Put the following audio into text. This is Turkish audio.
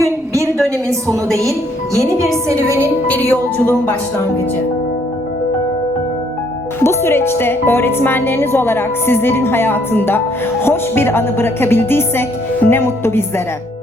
Bugün bir dönemin sonu değil, yeni bir serüvenin, bir yolculuğun başlangıcı. Bu süreçte öğretmenleriniz olarak sizlerin hayatında hoş bir anı bırakabildiysek ne mutlu bizlere.